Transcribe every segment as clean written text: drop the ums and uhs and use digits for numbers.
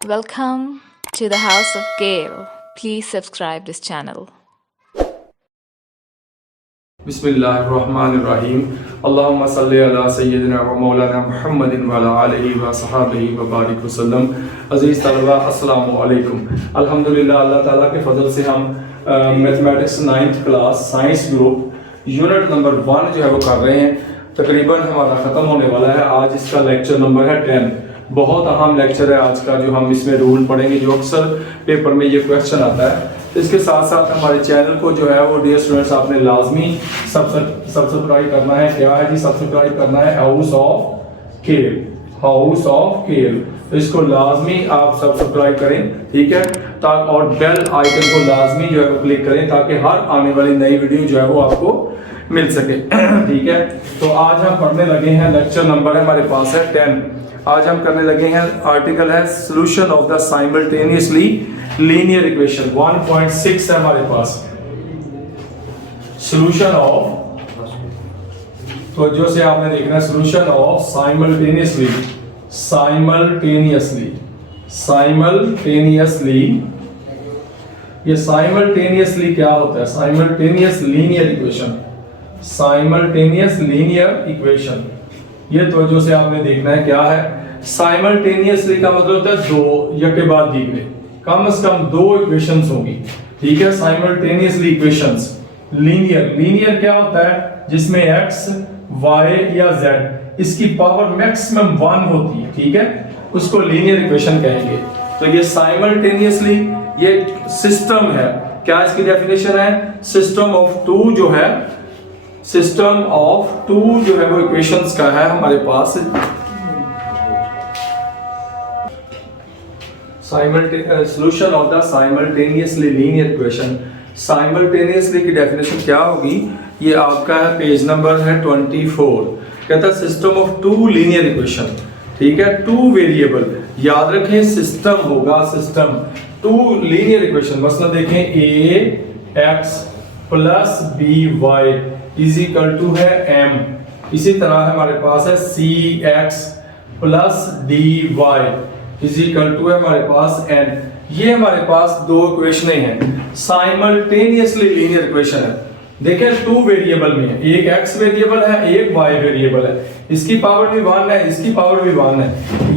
Welcome to the House of Gale. Please subscribe this channel. बिस्मिल्लाहिर्रहमानिर्रहीम अल्लाहुम्मा सल्लि अला सय्यिदिना व मौलाना मुहम्मदिन व अला आलिहि व सहाबिहि व बारिक वसल्लम। अज़ीज़ तलबा अस्सलामु अलैकुम। अल्हम्दुलिल्लाह अल्लाह ताला के फजल से हम mathematics 9th class science group unit number 1 जो है वो कर रहे हैं। तकरीबन हमारा ख़त्म होने वाला है। आज इसका लेक्चर नंबर है 10। बहुत अहम लेक्चर है आज का, जो हम इसमें रूल पढ़ेंगे, जो अक्सर पेपर में ये क्वेश्चन आता है। इसके साथ साथ हमारे चैनल को जो है वो डियर स्टूडेंट्स आपने लाजमी सब्सक्राइब करना है। क्या है जी? सब्सक्राइब करना है हाउस ऑफ खेल, हाउस ऑफ खेल। तो इसको लाजमी आप सब्सक्राइब करें, ठीक है, ताकि और बेल आइकन को लाजमी जो है वो क्लिक करें ताकि हर आने वाली नई वीडियो जो है वो आपको मिल सके। ठीक है, तो आज हम पढ़ने लगे हैं, लेक्चर नंबर है हमारे पास है 10। आज हम करने लगे हैं, आर्टिकल है solution of the simultaneously linear equation. 1.6 है हमारे पास सोल्यूशन ऑफ, तो जो से आपने देखना है सोल्यूशन ऑफ साइमल्टेनियसली ये साइमल्टेनियसली क्या होता है? साइमल्टेनियस लीनियर इक्वेशन, ये तवज्जो से आपने देखना है। क्या है साइमल्टेनियसली का मतलब होता है दो या के बाद दीगरे, कम से कम दो इक्वेशंस होंगी। ठीक है, साइमल्टेनियसली इक्वेशंस। लीनियर क्या होता है? जिसमें x, y या z इसकी पावर मैक्सिमम 1 होती है। ठीक है, उसको लीनियर इक्वेशन कहेंगे। तो ये साइमल्टेनियसली ये सिस्टम है। क्या इसकी डेफिनेशन है? सिस्टम ऑफ टू जो है, सिस्टम ऑफ टू जो है वो इक्वेशंस का है हमारे पास। Solution of the simultaneously linear equation. Simultaneously की डेफिनेशन क्या होगी? ये आपका है, पेज नंबर है 24। कहता है system of two linear equation. ठीक है, टू वेरिएबल, याद रखें सिस्टम होगा, सिस्टम टू लीनियर इक्वेशन। मसलन देखें ax plus by is equal to है m। इसी तरह हमारे पास है cx plus dy is equal to है हमारे पास n। ये हमारे पास दो इक्वेशनें हैं, साइमल्टेनियसली लीनियर इक्वेशन है। देखें टू वेरिएबल में है, एक x वेरिएबल है, एक y वेरिएबल है। इसकी पावर भी 1 है, इसकी पावर भी 1 है।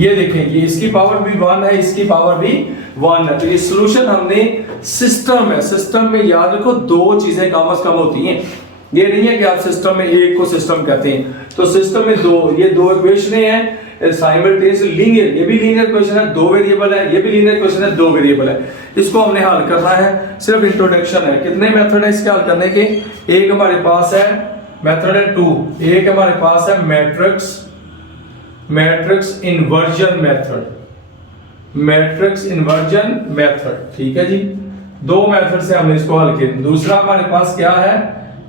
ये देखें, ये इसकी पावर भी 1 है, इसकी पावर भी 1 है। तो ये सोल्यूशन हमने सिस्टम है। सिस्टम में याद रखो दो चीजें कम से कम होती हैं। ये नहीं है कि आप सिस्टम में एक को सिस्टम कहते हैं। तो सिस्टम में दो, ये दो इक्वेशनें हैं साइमल्टेनियसली लीनियर। ये भी लीनियर इक्वेशन है, दो वेरिएबल है। ये भी लीनियर इक्वेशन है, दो वेरिएबल है। इसको हमने हल करना है, सिर्फ इंट्रोडक्शन है। कितने मेथड है इसके हल करने के? एक हमारे पास है मेथड है 2, एक हमारे पास है मैट्रिक्स इन्वर्जन मेथड। ठीक है जी, दो मेथड से हमने इसको हल किया। दूसरा हमारे पास क्या है?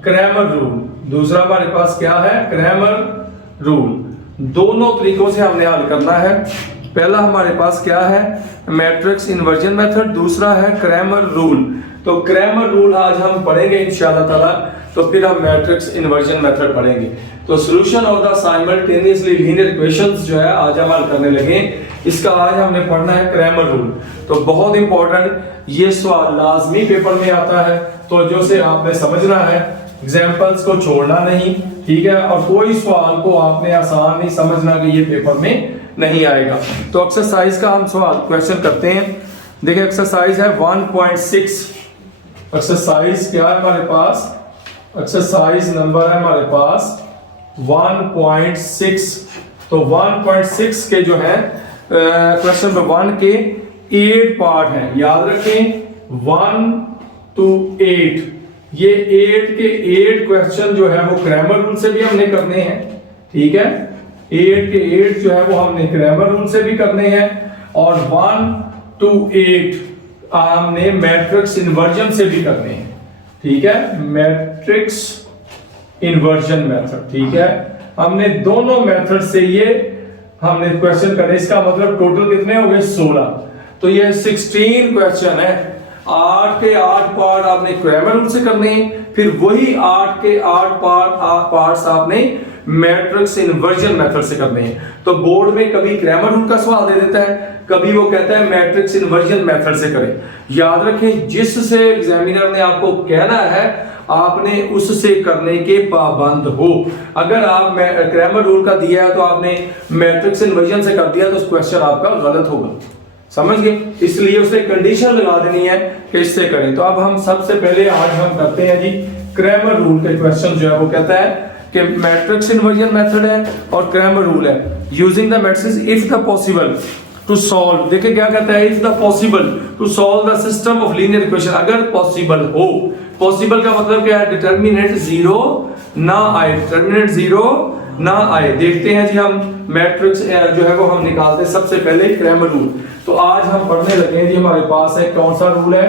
Cramer rule. दोनों तरीकों से हमने हल करना है। पहला हमारे पास क्या है? मैट्रिक्स इन्वर्जन मेथड, दूसरा है क्रैमर रूल। तो क्रैमर रूल आज हम पढ़ेंगे इंशाअल्लाह ताला, तो फिर हम मैट्रिक्स इन्वर्जन मेथड पढ़ेंगे। तो solution of the simultaneously linear equations जो है आज हम हल करने लगे। इसका आज हमने पढ़ना है क्रैमर रूल। तो बहुत इंपॉर्टेंट, ये सवाल लाजमी पेपर में आता है, तो जो से आपने समझना है, एग्जाम्पल्स को छोड़ना नहीं। ठीक है, और कोई सवाल को आपने आसान नहीं समझना कि ये पेपर में नहीं आएगा। तो एक्सरसाइज का हम सवाल क्वेश्चन करते हैं। देखिए एक्सरसाइज है 1.6। एक्सरसाइज क्या है हमारे पास? एक्सरसाइज नंबर है हमारे पास 1.6। तो 1.6 के जो है क्वेश्चन नंबर 1 के 8 पार्ट हैं। याद रखें 1 to 8। ये 8 के 8 क्वेश्चन जो है वो क्रैमर रूल से भी हमने करने हैं। ठीक है, 8 के 8 जो है वो हमने क्रैमर रूल से भी करने हैं, और 1 to 8 हमने मैट्रिक्स इन्वर्जन से भी करने हैं। ठीक है, मैट्रिक्स इन्वर्जन मेथड। ठीक है, हमने दोनों मेथड से ये हमने क्वेश्चन करने। इसका मतलब टोटल कितने हो गए? 16। तो ये 16 क्वेश्चन है। 8 के 8 पार्ट आपने क्रैमर रूल से करने हैं, फिर वही 8 के 8 पार्ट्स आपने मैट्रिक्स इन्वर्जन मेथड से करने हैं। तो बोर्ड में कभी क्रैमर रूल का सवाल दे देता है, कभी वो कहता है मैट्रिक्स इन्वर्जन मेथड से करें। याद रखें, जिससे एग्जामिनर ने आपको कहना है आपने उससे करने के पाबंद हो। अगर आप क्रैमर रूल का दिया है तो आपने मैट्रिक्स इन्वर्जन से कर दिया तो क्वेश्चन आपका गलत होगा, समझ गए? इसलिए उसे कंडीशन लगा देनी है कि इससे करें। तो अब हम सबसे पहले आज हम करते हैं जी क्रैमर रूल के क्वेश्चन। जो है वो कहता है कि मैट्रिक्स इन्वर्जन मेथड है और क्रैमर रूल है। Using the matrix if the possible to solve, देखिए क्या कहता है, if the possible to solve the system of linear equation, अगर पॉसिबल हो। पॉसिबल का मतलब क्या है, डिटर्मिनेंट जीरो ना आए, डिटर्मिनेंट जीरो ना आए। देखते हैं जी हम मैट्रिक्स जो है वो हम निकालते हैं सबसे पहले क्रैमर रूल। तो आज हम पढ़ने लगे हैं जी, हमारे पास है कौन सा रूल है,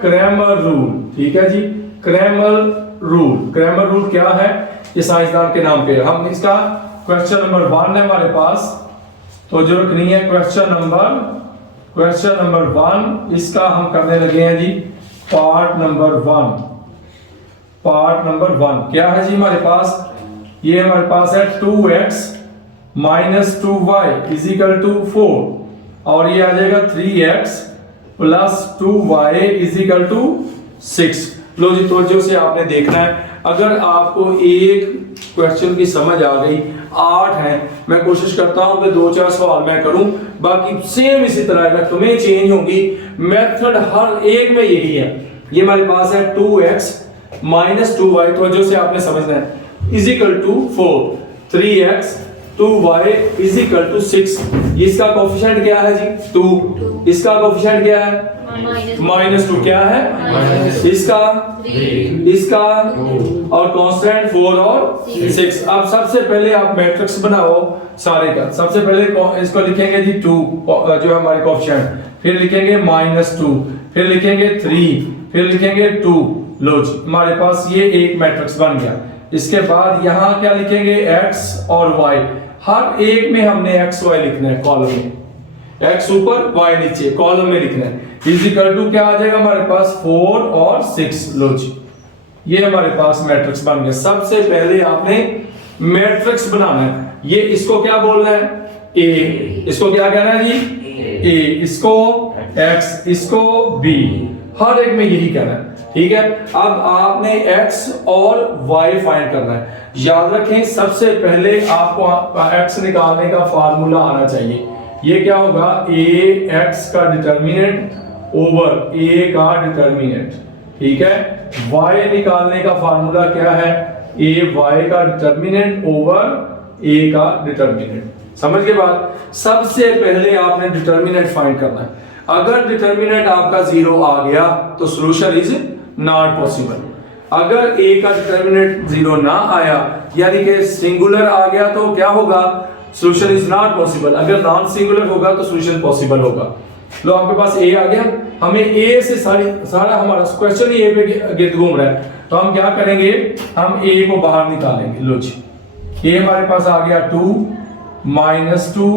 क्रैमर रूल। ठीक है जी, क्रैमर रूल। क्रैमर रूल क्या है, ये साइंसदान के नाम पे है। हम इसका क्वेश्चन नंबर 1 है हमारे पास, तो जो रखनी है क्वेश्चन नंबर 1, इसका हम करने लगे हैं जी पार्ट नंबर 1 क्या है जी हमारे पास, ये हमारे पास है 2x minus 2y is equal to 4 और ये आ जाएगा 3x plus 2y is equal to 6। लो जी, तवज्जो से आपने देखना है। अगर आपको एक क्वेश्चन की समझ आ गई, 8 है, मैं कोशिश करता हूं कि 2-4 सवाल मैं करूं, बाकी सेम इसी तरह है, तुम्हें चेंज होंगी। मेथड हर एक में यही है। ये हमारे पास है 2x माइनस 2y, तवज्जो से आपने समझना है, is equal to 4, 3x 2y is equal to 6। इसका कोफिशिएंट क्या है जी, 2। इसका कोफिशिएंट क्या है, -2। क्या है, इसका और कांस्टेंट 4 और 6। अब सबसे पहले आप मैट्रिक्स बनाओ सारे का। सबसे पहले इसको लिखेंगे जी 2 जो है हमारे कोफिशिएंट, फिर लिखेंगे -2, फिर लिखेंगे 3, फिर लिखेंगे 2। लो जी, हमारे पास ये एक मैट्रिक्स बन गया। इसके बाद यहाँ क्या लिखेंगे, x और y। हर एक में हमने x y लिखना है कॉलम में, x ऊपर y नीचे, कॉलम में लिखना है। इज इक्वल टू क्या आ जाएगा हमारे पास, 4 और 6। लो जी, ये हमारे पास मैट्रिक्स बन गया। सबसे पहले आपने मैट्रिक्स बनाना है। ये इसको क्या बोलना है, a, इसको क्या कहना है जी, a, इसको x, इसको b, हर एक में यही कहना है। ठीक है, अब आपने x और y फाइंड करना है। याद रखें, सबसे पहले आपको x निकालने का फार्मूला आना चाहिए। ये क्या होगा, ax का डिटर्मिनेंट ओवर a का डिटर्मिनेंट। ठीक है, y निकालने का फार्मूला क्या है, ay का डिटर्मिनेंट ओवर a का डिटर्मिनेंट। समझ के बाद सबसे पहले आपने डिटर्मिनेंट फाइंड करना है। अगर डिटर्मिनेंट आपका 0 आ गया तो सॉल्यूशन इज नॉट पॉसिबल। अगर a का डिटर्मिनेंट 0 ना आया, यानी कि सिंगुलर आ गया, तो क्या होगा, सॉल्यूशन इज नॉट पॉसिबल। अगर नॉन सिंगुलर होगा तो सॉल्यूशन पॉसिबल होगा। लो, आपके पास a आ गया, हमें a से सारा हमारा क्वेश्चन ही a पे गिर्द घूम रहा है, तो हम क्या करेंगे, हम a को बाहर निकालेंगे। लो जी, a हमारे पास आ गया 2 -2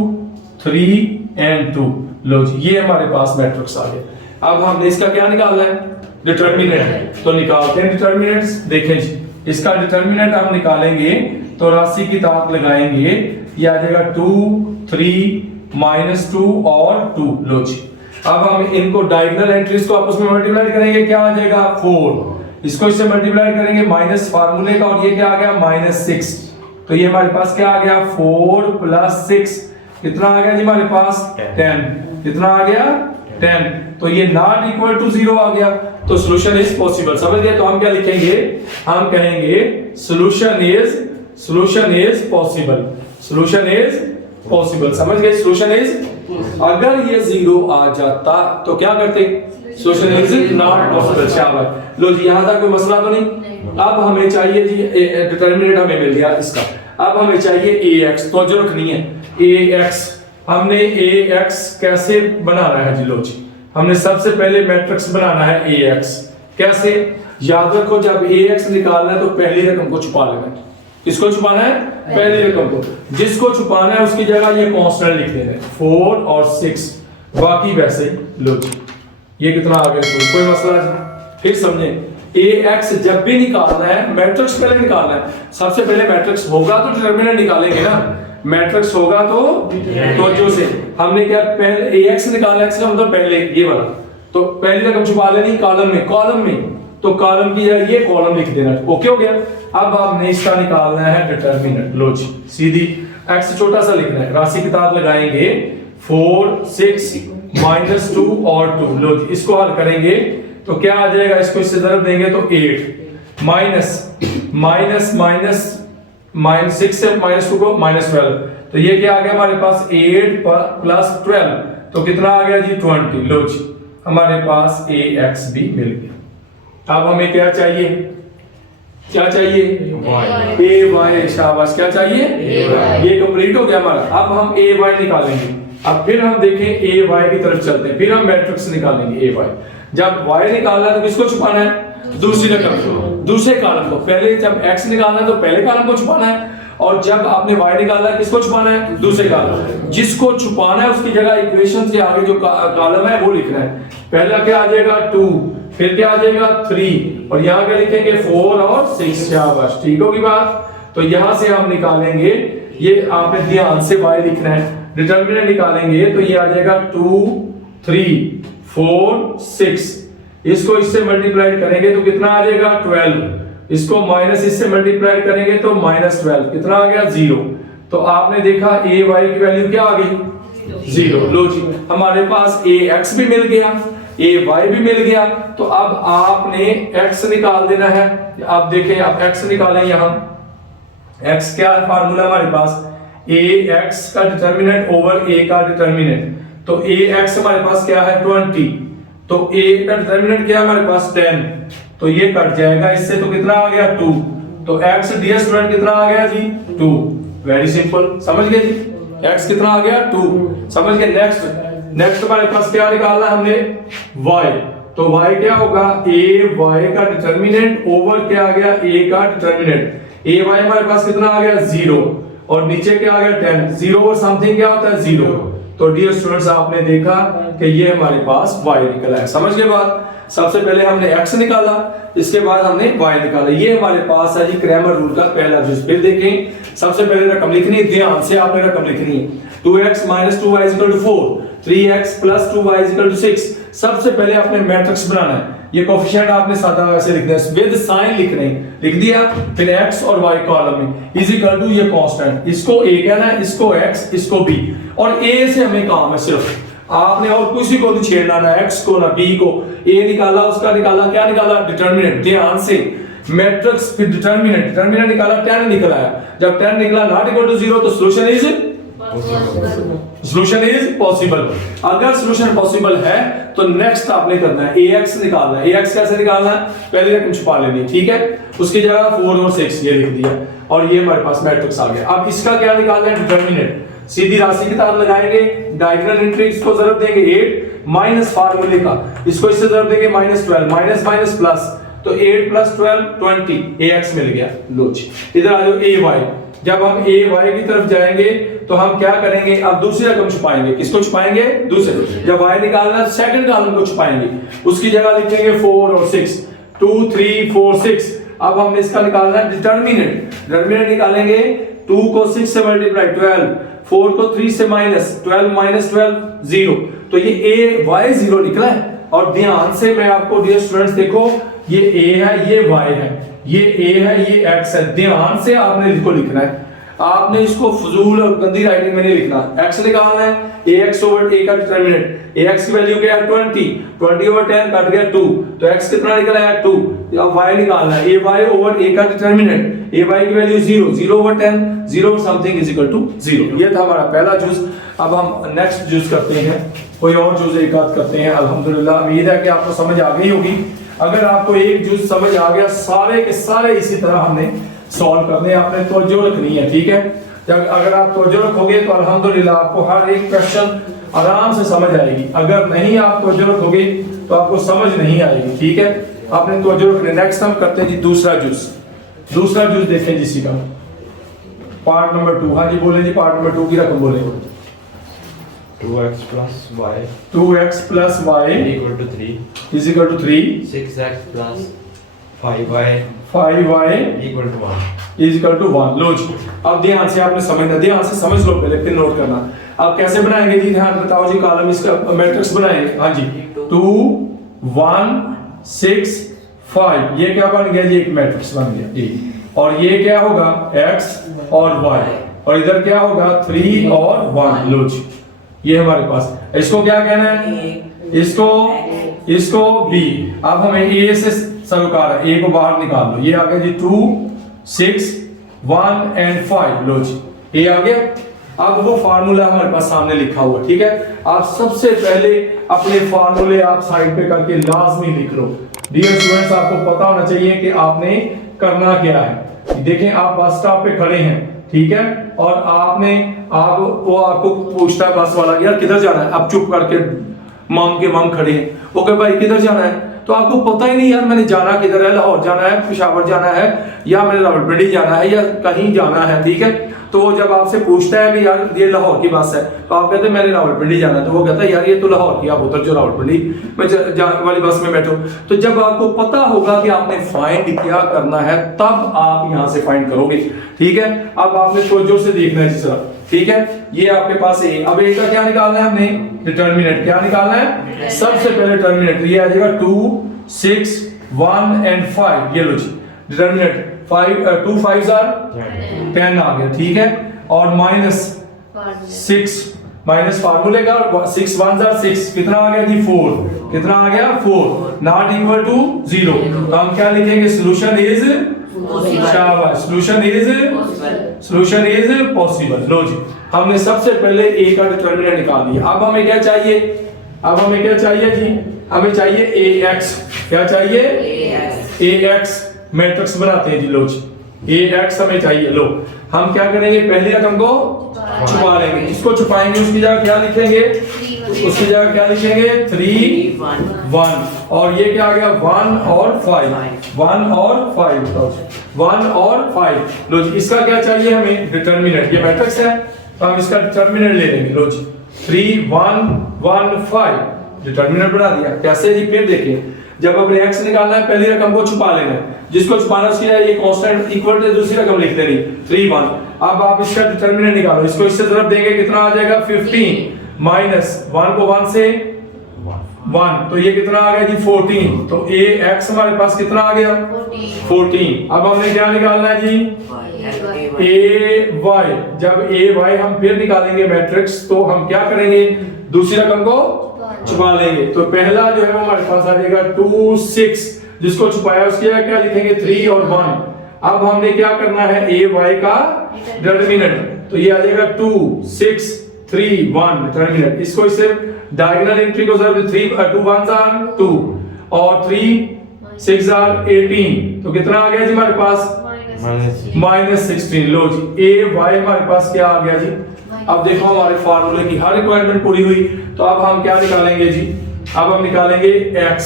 3 एंड 2। लो जी, ये हमारे पास मैट्रिक्स आ गया। अब हमने इसका क्या निकालना है, डिटर्मिनेंट। तो निकालते हैं डिटर्मिनेंट्स। देखें जी, इसका डिटर्मिनेंट हम निकालेंगे तो राशि की ताक लगाएंगे, ये आ जाएगा 2 3 -2 और 2। लो जी, अब हम इनको डायगोनल एंट्रीज को आपस में मल्टीप्लाई करेंगे, क्या आ जाएगा 4। इसको इससे मल्टीप्लाई करेंगे माइनस फार्मूले का, और ये क्या आ गया -6। तो ये हमारे पास क्या आ गया, 4 + 6 कितना आ गया जी हमारे पास, 10। कितना आ गया, 10। तो ये नॉट इक्वल टू 0 आ गया, तो सॉल्यूशन इज पॉसिबल। समझ गए? तो हम क्या लिखेंगे, हम कहेंगे solution is possible. Solution is possible. समझ गए? सॉल्यूशन इज, अगर ये 0 आ जाता तो क्या करते, सॉल्यूशन इज नॉट पॉसिबल। शाबाश। लो जी, यहां तक कोई मसला तो नहीं। अब हमें चाहिए जी डिटरमिनेंट हमें मिल गया इसका, अब हमें चाहिए ax। तो जो रखनी है ax, हमने ax कैसे बनाना है जी। लो जी, हमने सबसे पहले मैट्रिक्स बनाना है ax। कैसे, याद रखो, जब ax निकालना है तो पहली रकम को छुपा लेना है। किसको छुपाना है, पहली रकम को। जिसको छुपाना है उसकी जगह ये कांस्टेंट लिख देना है, 4 और 6, बाकी वैसे ही। लो जी, ये कितना आ गया, कोई मसला नहीं। फिर समझे, AX जब भी निकालना है मैट्रिक्स पहले निकालना है, सबसे पहले मैट्रिक्स होगा तो डिटरमिनेंट निकालेंगे ना, मैट्रिक्स होगा तो जो से हमने क्या पहले AX निकाला, X का मतलब पहले ये वाला, तो पहली रकम छुपा लेनी कॉलम में तो कॉलम की जगह ये कॉलम लिख देना, ओके हो गया। अब आपने इसका निकालना है डिटरमिनेंट, लो जी सीधी x छोटा सा लिखना है, राशि किताब लगाएंगे 4 6 -2 और 2, लो जी इसको हल करेंगे तो क्या आ जाएगा, इसको इससे ज़रब देंगे तो 8 माइनस 6 से -2 को -12, तो ये क्या आ गया हमारे पास 8 + 12 तो कितना आ गया जी 20, लो जी हमारे पास AX भी मिल गया। अब हमें क्या चाहिए AY, शाबाश क्या चाहिए ये कंप्लीट हो गया हमारा। अब हम AY निकालेंगे, अब फिर हम देखें AY की तरफ चलते हैं, फिर हम मैट्रिक्स निकालेंगे AY। जब Y निकालना है तो किसको छुपाना है, दूसरी रकम को, दूसरे कॉलम को, पहले जब X निकालना है तो पहले कॉलम को छुपाना है, और जब आपने Y निकालना है किसको छुपाना है, दूसरे कॉलम, जिसको छुपाना है उसकी जगह इक्वेशन से आगे जो कॉलम है वो लिखना है। पहला क्या आ जाएगा 2, फिर क्या आ जाएगा 3 और यहाँ क्या लिखेंगे 4 और 6, शाबाश ठीक होगी बात। तो यहां से हम निकालेंगे, ये आपने ध्यान से Y लिखना है, डिटरमिनेंट निकालेंगे तो ये आ जाएगा 2 3 4 6, इसको इससे मल्टीप्लाई करेंगे तो कितना आ जाएगा 12, इसको माइनस इससे मल्टीप्लाई करेंगे तो -12, कितना आ गया 0। तो आपने देखा AY की वैल्यू क्या आ गई 0, लो जी हमारे पास AX भी मिल गया, AY भी मिल गया। तो अब आपने X निकाल देना है, आप देखें आप X निकालें, यहां X क्या फार्मूला हमारे पास, AX का डिटरमिनेंट ओवर A का डिटरमिनेंट, तो AX हमारे पास क्या है 20, तो A का डिटरमिनेंट क्या है हमारे पास 10, तो ये कट जाएगा इससे तो कितना आ गया 2, तो X डियर स्टूडेंट कितना आ गया जी 2, वेरी सिंपल, समझ गए जी X कितना आ गया 2, समझ गए। नेक्स्ट हमारे पास क्या निकालना है हमने Y, तो Y क्या होगा AY का डिटरमिनेंट ओवर क्या आ गया A का डिटरमिनेंट, AY हमारे पास कितना आ गया 0 और नीचे क्या आ गया 10, 0 और समथिंग क्या होता है 0, तो डियर स्टूडेंट्स आपने देखा कि ये हमारे पास Y निकला है, समझ गए बात। सबसे पहले हमने X निकाला, इसके बाद हमने Y निकाला, ये हमारे पास है जी क्रैमर रूल का पहला जूस। फिर देखें सबसे पहले रकम लिखनी है, ध्यान से आपने रकम लिखनी है, 2x - 2y = 4, 3x + 2y = 6। सबसे पहले आपने मैट्रिक्स बनाना है, ये कोएफिशिएंट आपने सादा वैसे लिखना है, विद साइन लिखने, लिख दिया, फिर x और y कॉलम में इक्वल टू ये कांस्टेंट, इसको a कहना है, इसको x, इसको b, और a से हमें काम है सिर्फ, आपने और किसी को नहीं छेड़ना, ना x को ना b को, a निकाला उसका निकाला, क्या निकाला डिटरमिनेंट, ध्यान से मैट्रिक्स फिर डिटरमिनेंट निकाला 10 निकला है, जब 10 निकला नॉट इक्वल टू 0 तो सॉल्यूशन इज पॉसिबल। अगर सॉल्यूशन पॉसिबल है तो नेक्स्ट आपने करना है AX निकालना है। AX कैसे निकालना है, पहले रकम छुपा लेनी, ठीक है, उसकी जगह 4 और 6 ये लिख दिया और ये हमारे पास मैट्रिक्स आ गया। अब इसका क्या निकालना है डिटरमिनेंट, सीधी राशि की तरफ लगाएंगे, डायगोनल एंट्री इसको जरूर देंगे 8 माइनस फार्मूले का, इसको इससे जरूर देंगे -12, माइनस माइनस प्लस, तो 8 + 12 20, AX मिल गया, लो जी इधर आ जाओ AY। जब हम AY की तरफ जाएंगे तो हम क्या करेंगे, अब दूसरी रकम छुपाएंगे, किसको छुपाएंगे, दूसरे, जब Y निकालना सेकंड कॉलम को छुपाएंगे, उसकी जगह लिखेंगे 4 और 6, 2 3 4 6। अब हमने इसका निकालना है डिटरमिनेंट निकालेंगे, 2 को 6 से मल्टीप्लाई 12, 4 को 3 से माइनस 12 - 12 0, तो ये AY 0 निकला है। और ध्यान से मैं आपको डियर स्टूडेंट्स देखो, ये A है, ये Y है, ये A है, ये X है, ध्यान से आपने इसको लिखना है, आपने इसको फजूल और गंदी राइटिंग में नहीं लिखना। X निकालना है, AX ओवर A का डिटरमिनेंट, AX की वैल्यू क्या है 20 ओवर 10 कट गया 2, तो X कितना निकला है 2। अब Y निकालना है, AY ओवर A का डिटरमिनेंट, AY की वैल्यू 0 ओवर 10, 0 समथिंग = 0। ये था हमारा पहला जूस। अब हम नेक्स्ट जूस करते हैं, कोई और जूस एक आध करते हैं। अल्हम्दुलिल्लाह उम्मीद है कि आपको समझ आ गई होगी। अगर आपको एक जूस समझ आ गया, सारे के सारे इसी तरह हमने सॉल्व करने, आपने तवज्जो रखनी है, ठीक है। जब अगर आप तवज्जो रखोगे तो अल्हम्दुलिल्लाह आपको हर एक क्वेश्चन आराम से समझ आएगी। अगर नहीं आप तवज्जो रखोगे तो आपको समझ नहीं आएगी, ठीक है, आपने तवज्जो रखनी। नेक्स्ट हम करते हैं जी दूसरा जूस देखें जिसी का पार्ट नंबर 2। हाँ जी बोले जी, पार्ट नंबर 2 की रकम बोले। 2x + y 2x + y = 3, is equal to 3, 6x + 5y 5y equal to 1. Is equal to 1। लो जी, अब ध्यान से आपने समझना, ध्यान से समझ लो पहले फिर नोट करना। आप कैसे बनाएंगे जी, ध्यान बताओ जी, कॉलम इसका मैट्रिक्स बनाएंगे। हाँ जी, 2 1 6 5, ये क्या बन गया जी, एक मैट्रिक्स बन गया ए। और ये क्या होगा, x और y, और इधर क्या होगा 3 और 1। लो जी, ये हमारे पास, इसको क्या कहना है, इसको b। अब हमें a से सरोकार है, a को बाहर निकाल लो, ये आ गया जी 2 6 1 एंड 5। लो जी, a आ गया। अब वो फार्मूला हमारे पास सामने लिखा हुआ, ठीक है। आप सबसे पहले अपने फार्मूले आप साइड पे करके लाजमी लिख लो। डियर स्टूडेंट्स, आपको पता होना चाहिए कि आपने करना क्या है। देखें, आप बस स्टॉप पे खड़े हैं, ठीक है, और वो आपको पूछता है बस वाला, यार किधर जाना है। आप चुप करके मम खड़े हैं, वो कहे भाई किधर जाना है, तो आपको पता ही नहीं यार मैंने जाना किधर है, लाहौर जाना है, पेशावर जाना है, या मैंने रावलपिंडी जाना है, या कहीं जाना है, ठीक है। तो वो जब आपसे पूछता है कि यार ये लाहौर की बस है, तो आप कहते हैं मैंने रावलपिंडी जाना है, तो वो कहता है यार ये तो लाहौर की, आप उतर जो रावलपिंडी में वाली बस में बैठो। तो जब आपको पता होगा कि आपने फाइंड क्या करना है, तब आप यहाँ से फाइंड करोगे, ठीक है। अब आपने तवज्जो से देखना है जिस तरह, ठीक है। ये आपके पास ए, अब ए का क्या निकालना है हमने, डिटर्मिनेंट क्या निकालना है, सबसे पहले डिटर्मिनेंट, ये आ जाएगा 2 6 1 एंड 5। ये लो जी, डिटर्मिनेंट 2 5 10 आ गया, ठीक है। और माइनस 6, माइनस फार्मूले का 6 1 6, कितना आ गया जी 4, कितना आ गया 4, नॉट इक्वल टू 0। तो हम क्या लिखेंगे, सोल्यूशन इज, शाबाश, सोल्यूशन इज पॉसिबल। लो जी, हमने सबसे पहले ए का डिटर्मिनेंट निकाल लिया। अब हमें क्या चाहिए, जी, हमें चाहिए ax। क्या चाहिए, ax मैट्रिक्स बनाते हैं जी। लो जी, ax हमें चाहिए। लो, हम क्या करेंगे, पहले रकम को छुपा लेंगे, इसको छुपाएंगे, उसकी जगह क्या लिखेंगे, 3 1, और ये क्या आ गया 1 और 5। लो जी, इसका क्या चाहिए हमें, डिटर्मिनेंट, ये मैट्रिक्स है तो हम इसका डिटर्मिनेंट ले लेंगे। लो जी, 3 1 1 5 डिटर्मिनेंट बना दिया। कैसे जी, फिर देखिए, जब अपने x निकालना है, पहली रकम को छुपा लेना है, जिसको छुपाना उसकी ये कांस्टेंट इक्वल टू दूसरी रकम लिख देनी 3 1। अब आप इसका डिटर्मिनेंट निकालो, इसको इससे तरफ देंगे, कितना आ जाएगा 15, माइनस 1 को 1 से 1, तो ये कितना आ गया जी 14। तो ax हमारे पास कितना आ गया 14। अब हमने क्या निकालना है जी, ay। जब ay हम फिर निकालेंगे मैट्रिक्स, तो हम क्या करेंगे, दूसरी रकम को छुपा लेंगे। तो पहला जो है वो हमारे पास आ जाएगा 2 6, जिसको छुपाया उसकी जगह क्या लिखेंगे 3 और 1। अब हमने क्या करना है, ay का डिटर्मिनेंट, तो ये आ जाएगा 2 6 3 1 डिटर्मिनेंट। इसको इससे डायगोनल एंट्री को जब 2 1 are 2 और 3 6 are 18, तो कितना आ गया जी हमारे पास, -16। लो जी, ay हमारे पास क्या आ गया जी। अब देखो, हमारे फार्मूले की हर रिक्वायरमेंट पूरी हुई, तो अब हम क्या निकालेंगे जी, अब हम निकालेंगे x।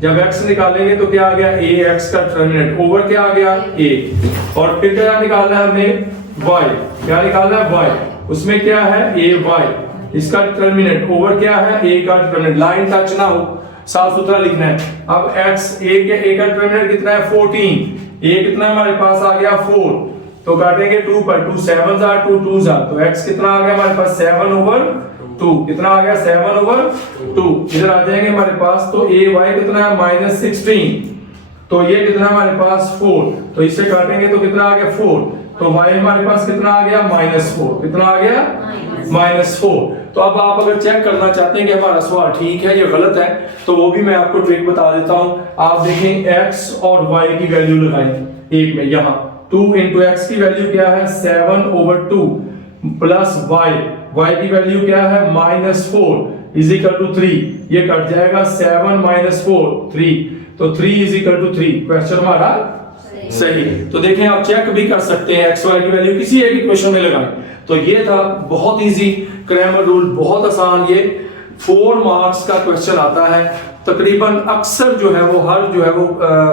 जब x निकालेंगे तो क्या आ गया, ax का डिटर्मिनेंट ओवर क्या आ गया a, और फिर क्या निकालना है हमने, y। क्या निकालना है, y, उसमें क्या है ay, इसका डिटर्मिनेंट ओवर क्या है, a का डिटर्मिनेंट। लाइन टच ना हो, साफ सुथरा लिखना है। अब x, a का डिटर्मिनेंट कितना है 14, a कितना हमारे पास आ गया 4, तो काटेंगे 2 पर, 2 7 are 2 2s are, तो x कितना आ गया हमारे पास 7 over 2, कितना आ गया 7 over 2। इधर आ जाएंगे हमारे पास, तो ay कितना है -16, तो ये कितना हमारे पास 4, तो इससे काटेंगे तो कितना आ गया 4, तो y हमारे पास कितना आ गया -4, कितना आ गया -4। तो अब आप अगर चेक करना चाहते हैं कि हमारा सवाल ठीक है या गलत है, तो वो भी मैं आपको ट्रिक बता देता हूं। आप देखें, x और y की वैल्यू लगाएं एक में, यहाँ 2 into x की वैल्यू क्या है 7 over 2 प्लस y की वैल्यू क्या है -4 इज इक्वल टू 3, ये कट जाएगा 7 - 4 3, तो 3 इज इक्वल टू 3। क्वेश्चन हमारा सही। तो देखें, आप चेक भी कर सकते हैं, x y की वैल्यू किसी एक इक्वेशन में लगाएं। तो ये था बहुत इजी क्रैमर रूल, बहुत आसान, ये 4 मार्क्स का क्वेश्चन आता है तकरीबन, अक्सर जो है वो हर जो है वो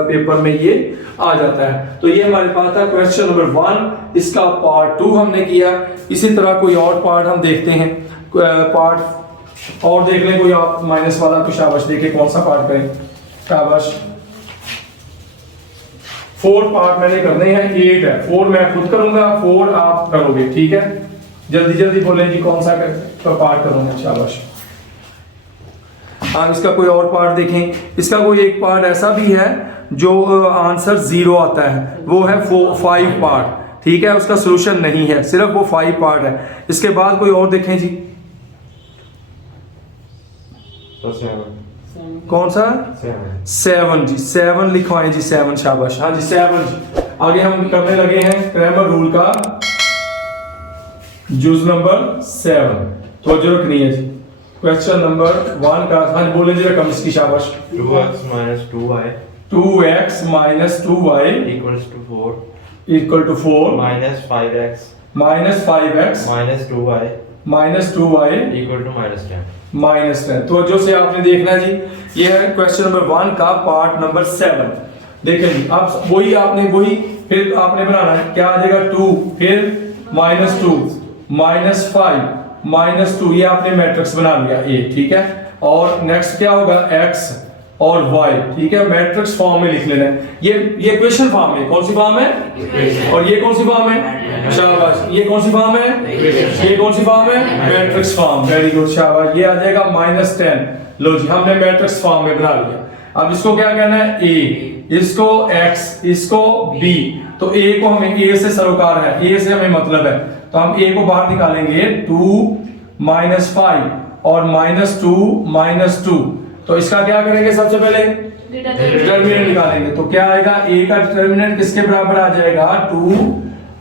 पेपर में ये आ जाता है। तो ये हमारे पास था क्वेश्चन नंबर 1, इसका पार्ट 2 हमने किया। इसी तरह कोई और पार्ट हम देखते हैं, पार्ट और देख लें कोई आप माइनस वाला, तो शाबाश, देखें कौन सा पार्ट करें, शाबाश। 4 पार्ट मैंने करने हैं, 8 है, 4 मैं खुद करूंगा, 4 आप करोगे, ठीक है। जल्दी जल्दी बोलें जी कौन सा पार्ट करूंगा, शाबाश। हाँ, इसका कोई और पार्ट देखें, इसका कोई एक पार्ट ऐसा भी है जो आंसर 0 आता है, वो है 5 पार्ट, ठीक है, उसका सोल्यूशन नहीं है, सिर्फ वो 5 पार्ट है। इसके बाद कोई और देखें जी, तो 7 कौन सा? 7 जी, 7 लिखवाएं जी, 7, शाबाश। हाँ जी 7 जी। आगे हम करने लगे हैं क्रैमर रूल का यूज नंबर 7, तो जो रखनी है जी। क्वेश्चन नंबर 1 का, हाँ जी बोले जी रकम इसकी, शाबाश। 2x minus 2y 2x minus 2y equals to 4 equal to 4 minus 5x minus 5x minus 2y minus 2y equal to minus 10। -10। तो जो से आपने देखना जी, ये है क्वेश्चन नंबर 1 का पार्ट नंबर 7। देखें जी, अब वही आपने फिर आपने बनाना है, क्या आ जाएगा 2, फिर -2 -5 -2, ये आपने मैट्रिक्स बना लिया A, ठीक है। और नेक्स्ट क्या होगा, x और y, ठीक है, मैट्रिक्स फॉर्म में लिख लेना है। ये क्वेश्चन फॉर्म है, कौन सी फॉर्म है, और ये कौन सी फॉर्म है, शाबाश। ये कौन सी फॉर्म है, ये कौन सी फॉर्म है, मैट्रिक्स फॉर्म, वेरी गुड, शाबाश। ये आ जाएगा -10। लो जी, हमने मैट्रिक्स फॉर्म में बना लिया। अब इसको क्या कहना है, a, इसको x, इसको b। तो a को हमें, a से सरोकार है, a से हमें मतलब है, तो हम a को बाहर निकालेंगे, 2 -5 और -2 तो इसका क्या करेंगे, सबसे पहले डिटरमिनेंट निकालेंगे। तो क्या आएगा, a का डिटरमिनेंट किसके बराबर आ जाएगा, 2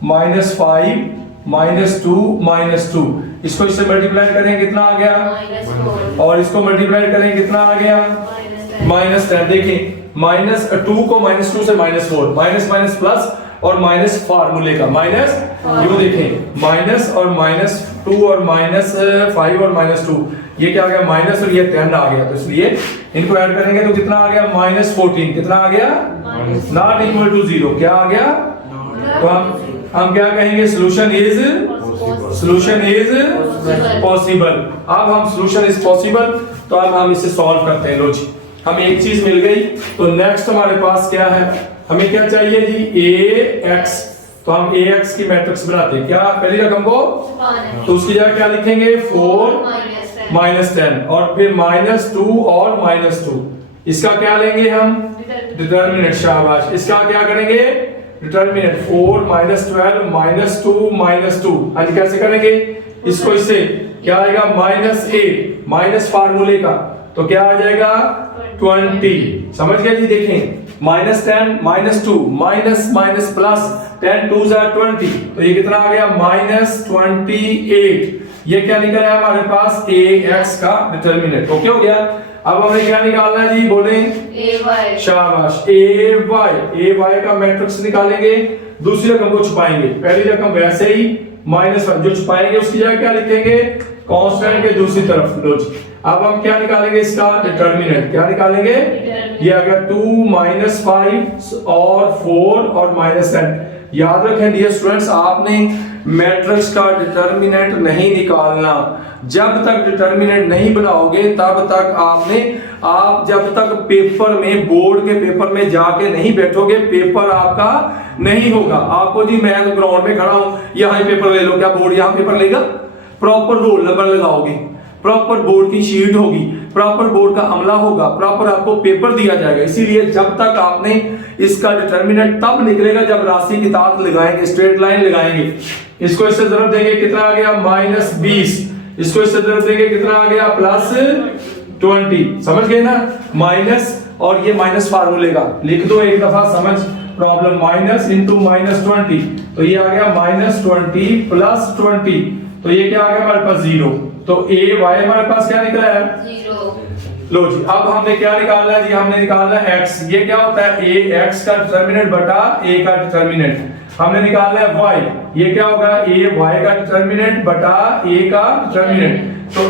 -5 -2 इसको इससे मल्टीप्लाई करें, कितना आ गया, और इसको मल्टीप्लाई करें, कितना आ गया, -10। देखें, -2 को -2 से -4, माइनस प्लस और माइनस फार्मूले का माइनस, यो देखें, माइनस और -2 और -5 और -2, ये क्या आ गया, माइनस, और ये 10 आ गया। तो इसलिए इनको ऐड करेंगे तो कितना आ गया, -14, कितना आ गया, नॉट इक्वल टू 0, क्या आ गया। तो हम क्या कहेंगे, सोल्यूशन इज पॉसिबल। अब हम सोल्यूशन इज पॉसिबल, तो अब हम इसे सॉल्व करते हैं। लो जी, हमें एक चीज मिल गई, तो नेक्स्ट हमारे पास क्या है, हमें क्या चाहिए जी, ax। तो हम ax की मैट्रिक्स बनाते हैं, क्या पहली रकम को, तो उसकी जगह क्या लिखेंगे, 4 -10 और फिर -2 और -2। इसका क्या लेंगे हम, डिटरमिनेंट, शाबाश। इसका क्या करेंगे, डिटरमिनेंट 4 -12 -2 आज कैसे करेंगे, इसको इससे क्या आएगा, -8 माइनस फार्मूले का, तो क्या आ जाएगा 20। समझ गए जी, देखें, -10 -2 माइनस प्लस 10 2 20, तो ये कितना आ गया, -28। ये क्या निकला है हमारे पास, ax का डिटरमिनेंट। ओके हो गया। अब हमें क्या निकालना है जी, बोले, ay, शाबाश, ay का मैट्रिक्स निकालेंगे, दूसरी रकम को छुपाएंगे, पहली रकम वैसे ही -1 जो छुपाएंगे उसकी जगह क्या लिखेंगे, कांस्टेंट के दूसरी तरफ। लो जी, अब हम क्या निकालेंगे, इसका डिटरमिनेंट, क्या निकालेंगे, ये आ गया 2 -5 और 4 और -10। याद रखें डियर स्टूडेंट्स, आपने मैट्रिक्स का डिटरमिनेंट नहीं निकालना, जब तक डिटरमिनेंट नहीं बनाओगे तब तक आप जब तक पेपर में, बोर्ड के पेपर में जाके नहीं बैठोगे, पेपर आपका नहीं होगा। आपको जी, मैं तो ग्राउंड में खड़ा हूं, यहाँ पेपर ले लो, क्या बोर्ड यहाँ पेपर लेगा, प्रॉपर रोल नंबर लगाओगे, प्रॉपर बोर्ड की शीट होगी, प्रॉपर बोर्ड का अमला होगा, प्रॉपर आपको पेपर दिया जाएगा। इसीलिए जब तक आपने इसका डिटरमिनेंट तब निकलेगा जब राशि की ताक लगाएंगे, स्ट्रेट लाइन लगाएंगे। इसको इससे ज़रूरत देंगे, कितना आ गया, -20। इसको इससे ज़रूरत देंगे, कितना आ गया, +20। समझ गए ना, माइनस और ये माइनस फार्मूले का लिख दो एक दफा, समझ प्रॉब्लम, माइनस इंटू -20, तो ये आ गया -20 + 20, तो ये क्या आ गया हमारे पास 0। तो ay हमारे पास क्या निकला है, 0। लो जी, अब हमने क्या निकालना है जी, हमने निकालना है x। ये क्या होता है, ax का डिटरमिनेंट बटा a का डिटरमिनेंट। हमने निकालना है y, ये क्या होगा, ay का डिटरमिनेंट बटा a का डिटरमिनेंट। तो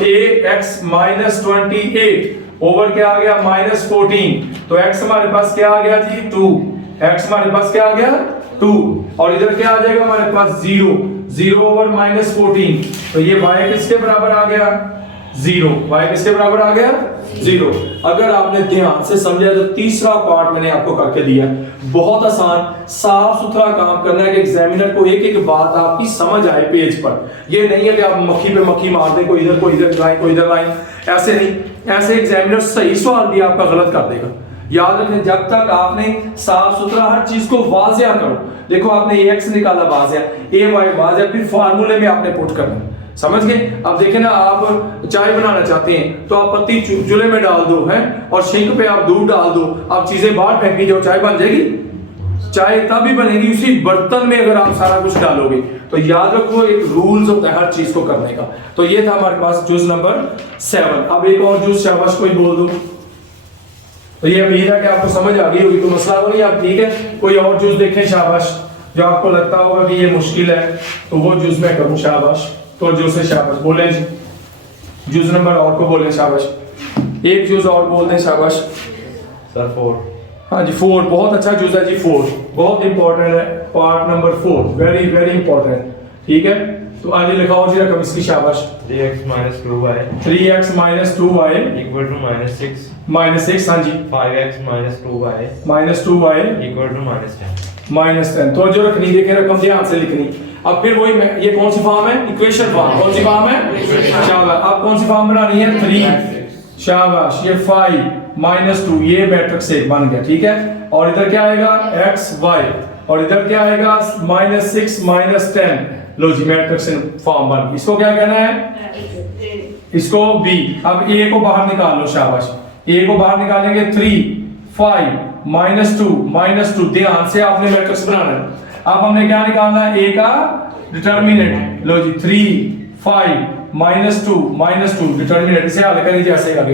ax -28 ओवर क्या आ गया, -14। तो x हमारे पास क्या आ गया जी, 2। x हमारे पास क्या आ गया, 2, और इधर क्या आ जाएगा हमारे पास 0 ओवर -14। तो ये y किसके बराबर आ गया, 0। y किसके बराबर आ गया 0। अगर आपने ध्यान से समझा तो तीसरा पार्ट मैंने आपको करके दिया। बहुत आसान साफ सुथरा काम करना है कि एग्जामिनर को एक एक बात आपकी समझ आए पेज पर। ये नहीं है कि आप मक्खी पे मक्खी मार दें, कोई इधर लाइन कोई इधर लाइन, ऐसे नहीं। ऐसे एग्जामिनर सही सवाल भी आपका गलत कर देगा। याद रखें, जब तक आपने साफ सुथरा हर चीज को वाजिया करो। देखो आपने ax निकाला वाजिया, ay वाजिया, फिर फार्मूले में आपने पुट करना, समझ गए। अब देखें ना, आप चाय बनाना चाहते हैं तो आप पत्ती चूल्हे में डाल दो है और सिंक पे आप दूध डाल दो, आप चीजें बाहर फेंकी जाओ, चाय बन जाएगी? चाय तभी बनेगी उसी बर्तन में अगर आप सारा कुछ डालोगे। तो याद रखो एक रूल्स होता है हर चीज को करने का। तो ये था हमारे पास जूस नंबर 7। अब एक और जूस शाबाश कोई बोल दो। तो ये उम्मीद है कि आपको समझ आ गई होगी, तो मसला तो नहीं। आप ठीक है, कोई और जूस देखें शाबाश, जो आपको लगता होगा कि ये मुश्किल है तो वो जूस मैं करूं शाबाश। तो जूस है शाबाश, बोले जी जूस नंबर और को बोले शाबाश, एक जूस और बोल दें शाबाश सर 4। हाँ जी 4, बहुत अच्छा जूस है जी 4, बहुत इंपॉर्टेंट है part number 4, very very important. ठीक है, तो आगे लिखाओ जी रकम इसकी शाबाश। 3x minus 2y 3x minus 2y equal to -6 -6, हाँ जी 5x minus 2y -2y equal to -10। -10। तो जो रखनी देखें रकम ध्यान से लिखनी। अब फिर वही ये कौन सी फॉर्म है? Equation form. कौन सी फॉर्म है? शाबाश। अब कौन सी फॉर्म बनानी है? 3 शाबाश। ये 5 -2 ये मैट्रिक्स एक बन गया। ठीक है, और इधर क्या आएगा? x y, और इधर क्या आएगा? -6 -10। लो जी मैट्रिक्स फॉर्म बन गई। इसको क्या कहना है? इसको b। अब a को बाहर निकाल लो शाबाश। a को बाहर निकालेंगे 3 5 -2 ध्यान से आपने मैट्रिक्स बनाना है। अब हमने क्या निकालना है? a का डिटरमिनेंट। लो जी 3 5 -2 डिटरमिनेंट। इसे हल करें जैसे आगे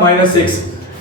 -6।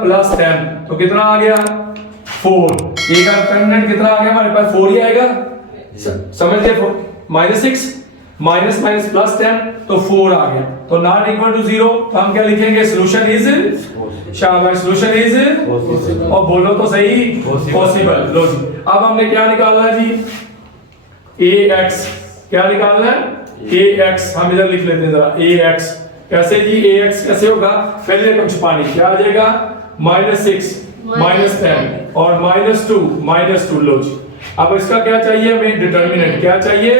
+10। तो कितना आ गया? 4। a का डिटरमिनेंट कितना आ गया हमारे पास? 4 ही आएगा। समझ गए? -6 माइनस +10 तो 4 आ गया। तो नॉट इक्वल टू 0। तो हम क्या लिखेंगे? सॉल्यूशन इज शाबाश, सॉल्यूशन इज और बोलो तो सही पॉसिबल। लो जी अब हमने क्या निकालना है जी? ax। क्या निकालना है? ax। हम इधर लिख लेते हैं जरा ax। कैसे जी? ax कैसे होगा? पहले रकम छुपानी, क्या आ जाएगा? -6 -10 और -2 लो जी। अब इसका क्या चाहिए हमें? डिटरमिनेंट। क्या चाहिए?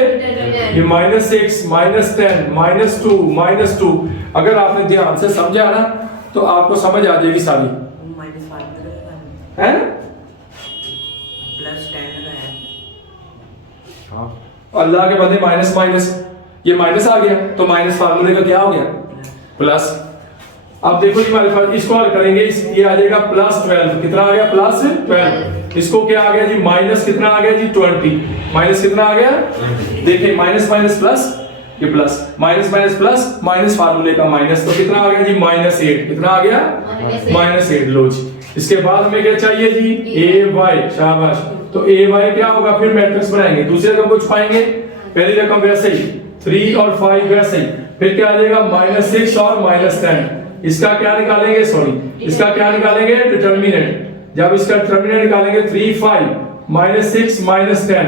ये -6 -10 -2 अगर आपने ध्यान से समझा ना तो आपको समझ आ जाएगी सारी, है ना? हाँ अल्लाह के बंदे माइनस ये माइनस आ गया तो माइनस फार्मूले का क्या हो गया? प्लस। अब देखो जी हमारे पास इसको हल करेंगे, ये आ जाएगा +12। कितना आ गया? +12। इसको क्या आ गया जी? माइनस कितना आ गया जी? 20। माइनस कितना आ गया? देखिए माइनस प्लस, ये प्लस, माइनस माइनस फार्मूले का माइनस, तो कितना आ गया जी? -8। कितना आ गया? -8। लो जी इसके बाद हमें क्या चाहिए जी? ay। शाबाश। तो ay क्या होगा? फिर मैट्रिक्स बनाएंगे, दूसरी रकम को छुपाएंगे, पहली रकम वैसे ही 3 और 5 वैसे ही, फिर क्या आ जाएगा? -6 और -10। इसका क्या निकालेंगे? सॉरी इसका क्या निकालेंगे? डिटरमिनेंट। जब इसका डिटरमिनेंट निकालेंगे 3 5 -6 -10,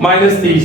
-30।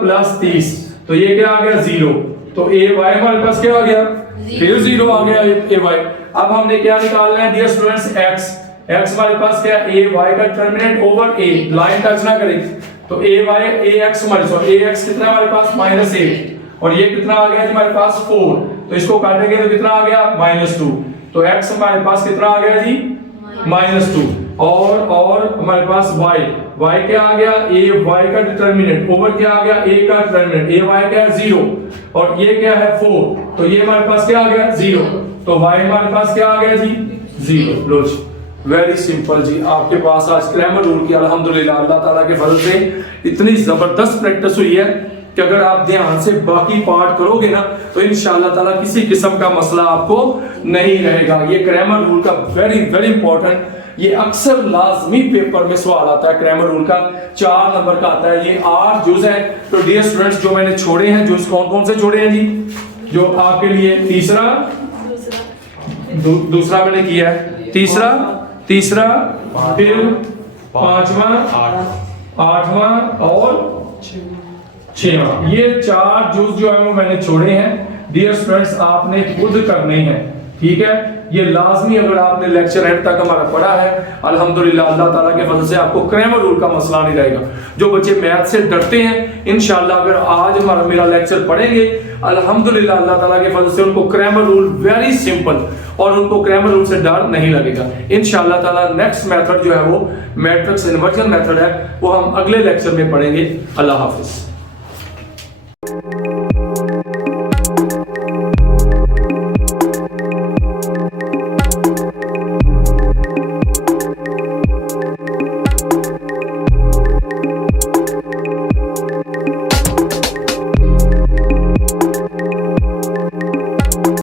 +30। तो ये क्या आ गया? 0। तो ay हमारे पास क्या आ गया? फिर 0 आ गया ay। अब हमने क्या निकालना है डियर स्टूडेंट्स? x हमारे पास क्या? ay का determinant over a, line touch ना करें। तो ax कितना हमारे पास? -8 और ये कितना आ गया जी हमारे पास? 4। तो इसको काटेंगे तो कितना आ गया? -2। तो x हमारे पास कितना आ गया जी? -2 और हमारे पास y क्या आ गया? ay का डिटरमिनेंट ओवर क्या आ गया? a का डिटरमिनेंट, ay क्या है? 0 और ये क्या है? 4। तो ये हमारे पास क्या आ गया? 0। तो y हमारे पास क्या आ गया जी? 0। लो जी वेरी सिंपल जी। आपके पास आज ग्रामर रूल की अल्हम्दुलिल्लाह अल्लाह ताला के फजल से इतनी जबरदस्त प्रैक्टिस हुई है कि अगर आप ध्यान से बाकी पार्ट करोगे ना तो इंशाअल्लाह ताला किसी किस्म का मसला आपको नहीं रहेगा। ये ग्रामर रूल का वेरी वेरी इंपॉर्टेंट, ये अक्सर लाजमी पेपर में सवाल आता है। ग्रामर रूल का 4 नंबर का आता है। ये 8 जुज है। तो डियर स्टूडेंट्स जो मैंने छोड़े हैं जुज कौन कौन से छोड़े हैं जी? जो आपके लिए दूसरा मैंने किया है, तीसरा फिर 5वां 8वां और 6वां, ये 4 जुज जो है वो मैंने छोड़े हैं। डियर स्टूडेंट्स, आपने खुद करने हैं, ठीक है। ये लाजमी, अगर आपने लेक्चर एंड तक हमारा पढ़ा है, अल्हम्दुलिल्लाह अल्लाह ताला के फजल से आपको ग्रामर रूल का मसला नहीं रहेगा। जो बच्चे मैथ से डरते हैं, इंशाल्लाह अगर आज हमारा मेरा लेक्चर पढ़ेंगे, अल्हम्दुलिल्लाह अल्लाह ताला के फजल से उनको ग्रामर रूल वेरी सिंपल, और उनको ग्रामर रूल से डर नहीं लगेगा इंशाल्लाह ताला। नेक्स्ट मेथड जो है वो मैट्रिक्स इन्वर्जन मेथड है, वो हम अगले लेक्चर में पढ़ेंगे। अल्लाह हाफिज।